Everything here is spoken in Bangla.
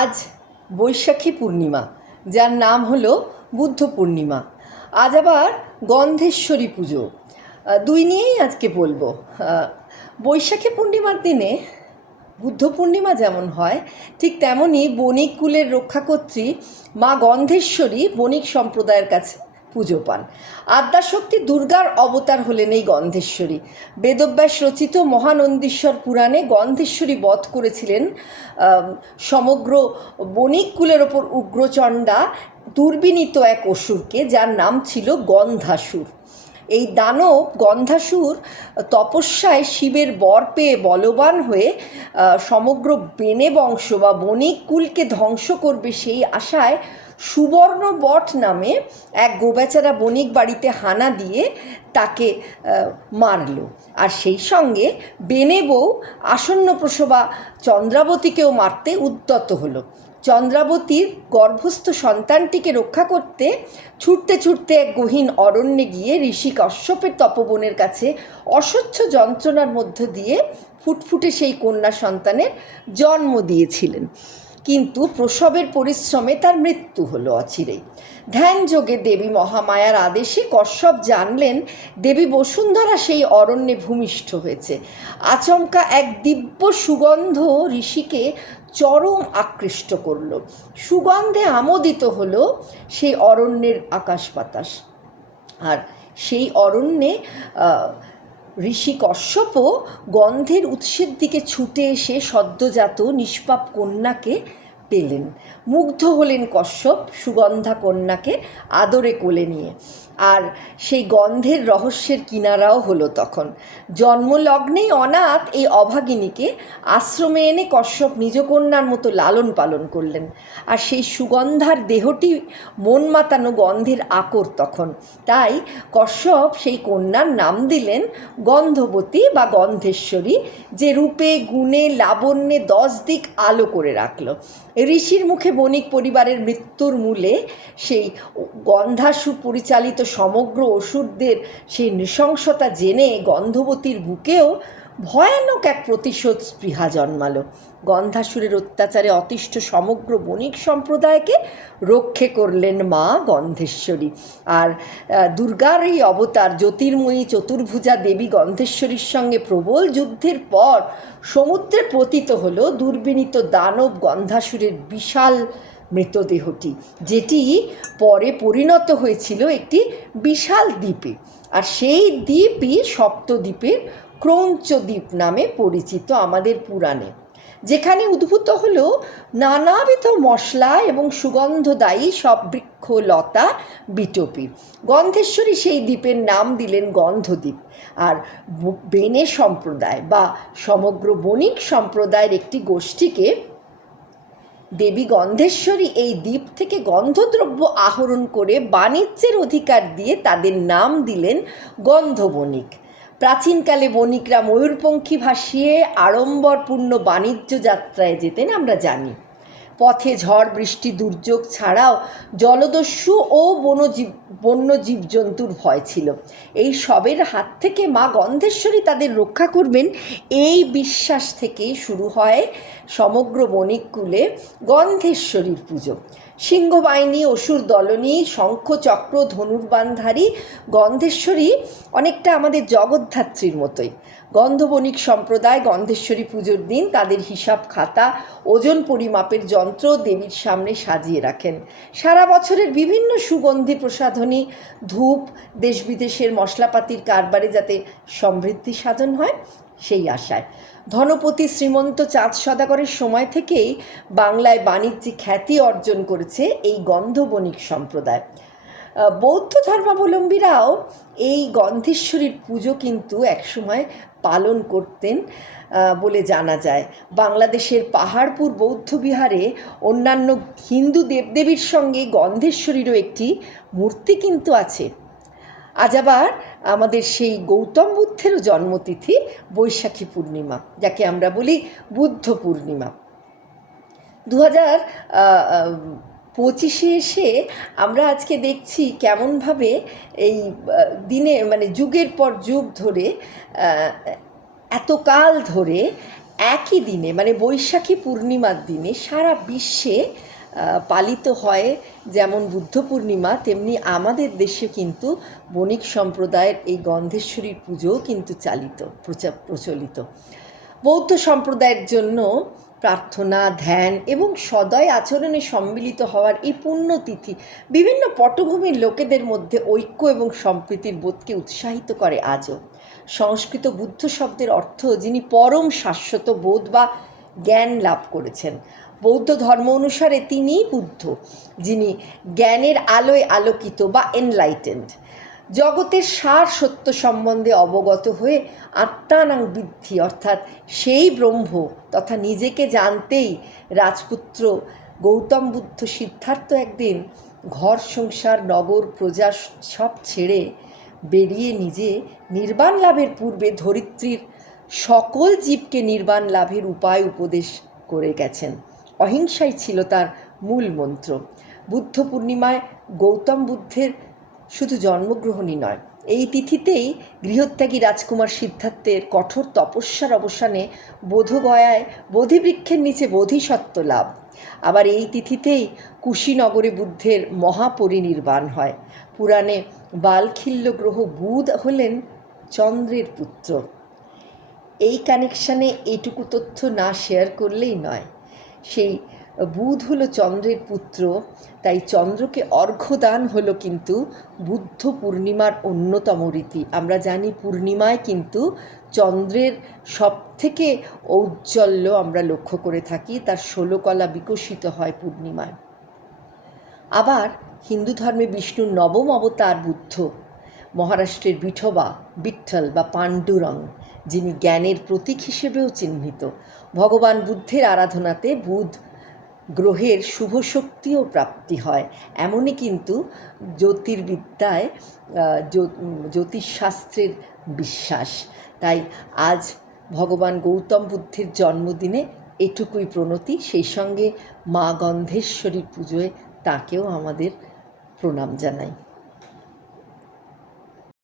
আজ বৈশাখী পূর্ণিমা, যার নাম হলো বুদ্ধ পূর্ণিমা। আজ আবার গন্ধেশ্বরী পুজো। দুই নিয়েই আজকে বলব। বৈশাখী পূর্ণিমার দিনে বুদ্ধ পূর্ণিমা যেমন হয়, ঠিক তেমনই বণিক কুলের রক্ষাকর্ত্রী মা গন্ধেশ্বরী বণিক সম্প্রদায়ের কাছে পুজো পান। আদ্যাশক্তি দুর্গার অবতার হলেন এই গন্ধেশ্বরী। বেদব্যাস রচিত মহানন্দীশ্বর পুরাণে গন্ধেশ্বরী বধ করেছিলেন সমগ্র বণিক কুলের ওপর উগ্রচণ্ডা দুর্বিনীত এক অসুরকে, যার নাম ছিল গন্ধাসুর। এই দানব গন্ধাসুর তপস্যায় শিবের বর পেয়ে বলবান হয়ে সমগ্র বেনে বংশ বা বণিক কুলকে ধ্বংস করবে সেই আশায় সুবর্ণ বট নামে এক গোবেচারা বণিক বাড়িতে হানা দিয়ে তাকে মারল। আর সেই সঙ্গে বেনে বউ আসন্ন প্রসবা চন্দ্রাবতীকেও মারতে উদ্যত হলো। চন্দ্রাবতীর গর্ভস্থ সন্তানটিকে রক্ষা করতে ছুটতে ছুটতে এক গহীন অরণ্যে গিয়ে ঋষি কশ্যপের তপবনের কাছে অসহ্য যন্ত্রণার মধ্য দিয়ে ফুটফুটে সেই কন্যা সন্তানের জন্ম দিয়েছিলেন। কিন্তু প্রসবের পরিশ্রমে তার মৃত্যু হলো অচিরেই। ধ্যানযোগে দেবী মহামায়ার আদেশে কশ্যপ জানলেন, দেবী বসুন্ধরা সেই অরণ্যে ভূমিষ্ঠ হয়েছে। আচমকা এক দিব্য সুগন্ধ ঋষিকে চরম আকৃষ্ট করল। সুগন্ধে আমোদিত হলো সেই অরণ্যের আকাশ বাতাস। আর সেই অরণ্যে ঋষি কশ্যপও গন্ধের উৎসের দিকে ছুটে এসে সদ্যজাত নিষ্পাপ কন্যাকে পেলেন। মুগ্ধ হলেন কশ্যপ সুগন্ধা কন্যাকে আদরে কোলে নিয়ে। আর সেই গন্ধের রহস্যের কিনারাও হলো তখন। জন্মলগ্নেই অনাথ এই অভাগিনীকে আশ্রমে এনে কশ্যপ নিজ কন্যার মতো লালন পালন করলেন। আর সেই সুগন্ধার দেহটি মন মাতানো গন্ধের আকর তখন। তাই কশ্যপ সেই কন্যার নাম দিলেন গন্ধবতী বা গন্ধেশ্বরী, যে রূপে, গুণে, লাবণ্যে দশ দিক আলো করে রাখল। ঋষির মুখে বণিক পরিবারের মৃত্যুর মূলে সেই গন্ধাসু পরিচালিত সমগ্র অসুরদের সেই নৃশংসতা জেনে গন্ধবতীর বুকেও ভয়ানক এক প্রতিশোধ স্পৃহা জন্মালো। গন্ধাসুরের অত্যাচারে অতিষ্ঠ সমগ্র বণিক সম্প্রদায়কে রক্ষে করলেন মা গন্ধেশ্বরী। আর দুর্গার এই অবতার জ্যোতির্ময়ী চতুর্ভুজা দেবী গন্ধেশ্বরীর সঙ্গে প্রবল যুদ্ধের পর সমুদ্রে পতিত হল দুর্বিনীত দানব গন্ধাসুরের বিশাল মৃতদেহটি, যেটি পরে পরিণত হয়েছিল একটি বিশাল দ্বীপে। আর সেই দ্বীপই সপ্তদ্বীপের ক্রৌঞ্চ দ্বীপ নামে পরিচিত আমাদের পুরাণে। যেখানে উদ্ভূত হল নানাবিধ মশলা এবং সুগন্ধদায়ী সব বৃক্ষ, লতা, বিটপি। গন্ধেশ্বরী সেই দ্বীপের নাম দিলেন গন্ধদ্বীপ। আর বেনে সম্প্রদায় বা সমগ্র বণিক সম্প্রদায়ের একটি গোষ্ঠীকে দেবী গন্ধেশ্বরী এই দ্বীপ থেকে গন্ধদ্রব্য আহরণ করে বাণিজ্যের অধিকার দিয়ে তাদের নাম দিলেন গন্ধবণিক। প্রাচীনকালে বণিকরা ময়ূরপঙ্খী ভাসিয়ে আড়ম্বরপূর্ণ বাণিজ্য যাত্রায় যেতেন, আমরা জানি। পথে ঝড়, বৃষ্টি, দুর্যোগ ছাড়াও জলদস্যু ও বনজীব বন্য জীবজন্তুর ভয় ছিল। এই সবের হাত থেকে মা গন্ধেশ্বরী তাদের রক্ষা করবেন এই বিশ্বাস থেকে শুরু হয় সমগ্র বণিককুলে গন্ধেশ্বরীর পুজো। সিংহবাহিনী, অসুর দলনী, শঙ্খ চক্র, ধনুর্বানধারী, গন্ধেশ্বরী অনেকটা আমাদের জগদ্ধাত্রীর মতোই। গন্ধবণিক সম্প্রদায়, গন্ধেশ্বরী পুজোর দিন তাদের হিসাব খাতা, ওজন পরিমাপের যন্ত্র দেবীর সামনে সাজিয়ে রাখেন। সারা বছরের বিভিন্ন সুগন্ধি প্রসাধনী, ধূপ, দেশ বিদেশের মশলাপাতির কারবারে যাতে সমৃদ্ধি সাধন হয় সেই আশায়। ধনপতি শ্রীমন্ত চাঁদ সদাগরের সময় থেকেই বাংলায় বাণিজ্যিক খ্যাতি অর্জন করেছে এই গন্ধবণিক সম্প্রদায়। বৌদ্ধ ধর্মাবলম্বীরাও এই গন্ধেশ্বরীর পুজো কিন্তু একসময় পালন করতেন বলে জানা যায়। বাংলাদেশের পাহাড়পুর বৌদ্ধ বিহারে অন্যান্য হিন্দু দেবদেবীর সঙ্গে গন্ধেশ্বরীরও একটি মূর্তি কিন্তু আছে। আজ আবার আমাদের সেই গৌতম বুদ্ধেরও জন্মতিথি বৈশাখী পূর্ণিমা, যাকে আমরা বলি বুদ্ধ পূর্ণিমা। দু হাজার পঁচিশে এসে আমরা আজকে দেখছি কেমনভাবে এই দিনে মানে যুগের পর যুগ ধরে এতকাল ধরে একই দিনে মানে বৈশাখী পূর্ণিমার দিনে সারা বিশ্বে পালিত হয় যেমন বুদ্ধ পূর্ণিমা, তেমনি আমাদের দেশে কিন্তু বণিক সম্প্রদায়ের এই গন্ধেশ্বরীর পুজোও কিন্তু চালিত, প্রচা- প্রচলিত। বৌদ্ধ সম্প্রদায়ের জন্য প্রার্থনা, ধ্যান এবং সদয় আচরণে সম্মিলিত হওয়ার এই পুণ্যতিথি বিভিন্ন পটভূমির লোকেদের মধ্যে ঐক্য এবং সম্প্রীতির বোধকে উৎসাহিত করে আজও। সংস্কৃত বুদ্ধ শব্দের অর্থ যিনি পরম শাশ্বত বোধ বা জ্ঞান লাভ করেছেন। বৌদ্ধ ধর্ম অনুসারে তিনিই বুদ্ধ, যিনি জ্ঞানের আলোয় আলোকিত বা এনলাইটেন্ড জগতের সার সত্য সম্বন্ধে অবগত হয়ে আত্মানাং বৃদ্ধি, অর্থাৎ সেই ব্রহ্ম তথা নিজেকে জানতেই রাজপুত্র গৌতম বুদ্ধ সিদ্ধার্থ একদিন ঘর, সংসার, নগর, প্রজা সব ছেড়ে বেরিয়ে নিজে নির্বাণ লাভের পূর্বে ধরিত্রীর সকল জীবকে নির্বাণ লাভের উপায় উপদেশ করে গেছেন। অহিংসাই ছিল তার মূল মন্ত্র। বুদ্ধ পূর্ণিমায় গৌতম বুদ্ধের শুধু জন্মগ্রহণই নয়, এই তিথিতেই গৃহত্যাগী রাজকুমার সিদ্ধার্থের কঠোর তপস্যার অবসানে বোধগয়ায় বোধিবৃক্ষের নিচে বোধিসত্ত্ব লাভ। আবার এই তিথিতেই কুশীনগরে বুদ্ধের মহাপরিনির্বাণ হয়। পুরাণে বালখিল্য গ্রহ বুধ হলেন চন্দ্রের পুত্র। এই কানেকশানে এইটুকু তথ্য না শেয়ার করলেই নয়। সেই বুধ হলো চন্দ্রের পুত্র, তাই চন্দ্রকে অর্ঘ্যদান হলো কিন্তু বুদ্ধ পূর্ণিমার অন্যতম রীতি। আমরা জানি পূর্ণিমায় কিন্তু চন্দ্রের সব থেকে ঔজ্জ্বল্য আমরা লক্ষ্য করে থাকি, তার ষোলকলা বিকশিত হয় পূর্ণিমায়। আবার হিন্দু ধর্মে বিষ্ণুর নবম অবতার বুদ্ধ, মহারাষ্ট্রের বিঠোবা বিঠ্ঠল বা পাণ্ডুরং। যিনি জ্ঞানের প্রতীক হিসেবেও চিহ্নিত। ভগবান বুদ্ধের আরাধনাতে বুধ গ্রহের শুভ শক্তিও প্রাপ্তি হয়। এমনই কিন্তু জ্যোতির্বিদ্যায় জ্যোতিষশাস্ত্রের বিশ্বাস। তাই আজ ভগবান গৌতম বুদ্ধের জন্মদিনে এটুকুই প্রণতি, সেই সঙ্গে মা গন্ধেশ্বরী পুজোয় তাকেও আমাদের প্রণাম জানাই।